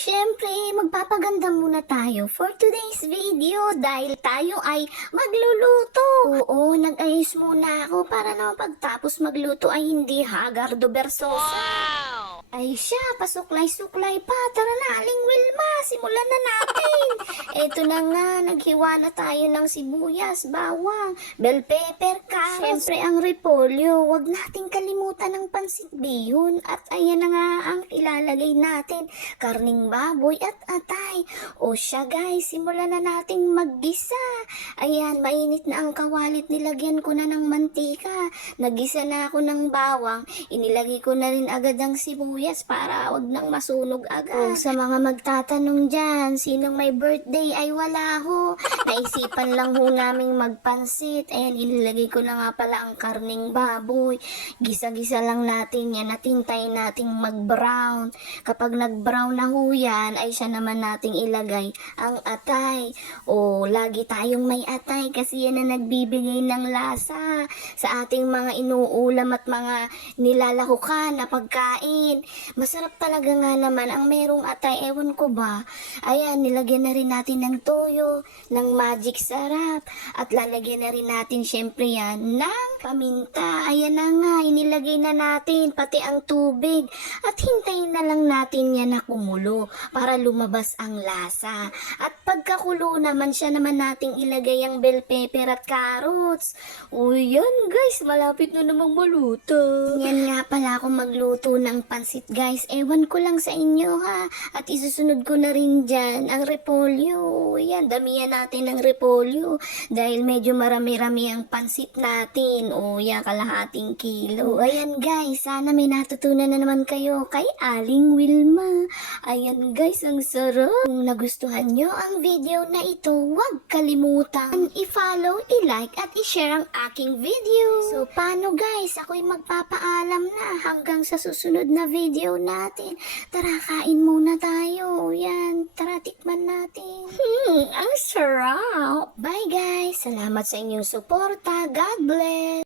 Siyempre, magpapaganda muna tayo for today's video dahil tayo ay magluluto. Oo, nag-ayos muna ako para naman pagtapos magluto ay hindi hagardo bersosa. Ay siya, pasuklay-suklay pa. Tara na, Aling Wilma, simulan na natin. Eto na nga, naghiwa na tayo ng sibuyas, bawang, bell pepper, carrots. Siyempre ang repolyo, wag nating kalimutan ng pansit bihon. At ayan na nga ang ilalagay natin, karning baboy at atay. O siya guys, simulan na nating maggisa. Ayan, mainit na ang kawalit, nilagyan ko na ng mantika. Naggisa na ako ng bawang, inilagay ko na rin agad ang sibuyas para wag nang masunog agad. Sa mga magtatanong dyan, sinong may birthday ay wala ho. Naisipan lang ho naming magpansit. Ayan, inilagay ko na nga pala ang karning baboy. Gisa-gisa lang natin yan at hintayin nating mag-brown. Kapag nag-brown na ho yan, ay siya naman nating ilagay ang atay. O, lagi tayong may atay kasi yan na nagbibigay ng lasa sa ating mga inuulam at mga nilalahukan na pagkain. Masarap talaga nga naman ang merong atay, ewan ko ba. Ayan, nilagyan na rin natin ng toyo, ng magic sarap, at lalagyan na rin natin syempre yan ng paminta. Ayan na nga, inilagay na natin pati ang tubig at hintayin na lang natin yan na kumulo para lumabas ang lasa. At pagkakulo naman siya naman nating ilagay ang bell pepper at carrots. Uy, yan guys, malapit na namang maluto. Yan nga pala ako magluto ng pansit guys. Ewan ko lang sa inyo ha. At isusunod ko na rin dyan ang repolyo. Yan, damihan natin ng repolyo. Dahil medyo marami-rami ang pansit natin. O yan, kalahating kilo. Ayan guys, sana may natutunan na naman kayo kay Aling Wilma. Ayan guys, ang sarap. Kung nagustuhan nyo ang video na ito, huwag kalimutan i-follow, i-like at i-share ang aking video. So paano guys, ako'y magpapaalam na hanggang sa susunod na video natin. Tara, kain muna tayo. Yan, tara, tikman natin. Ang sarap. Bye guys, salamat sa inyong suporta. God bless.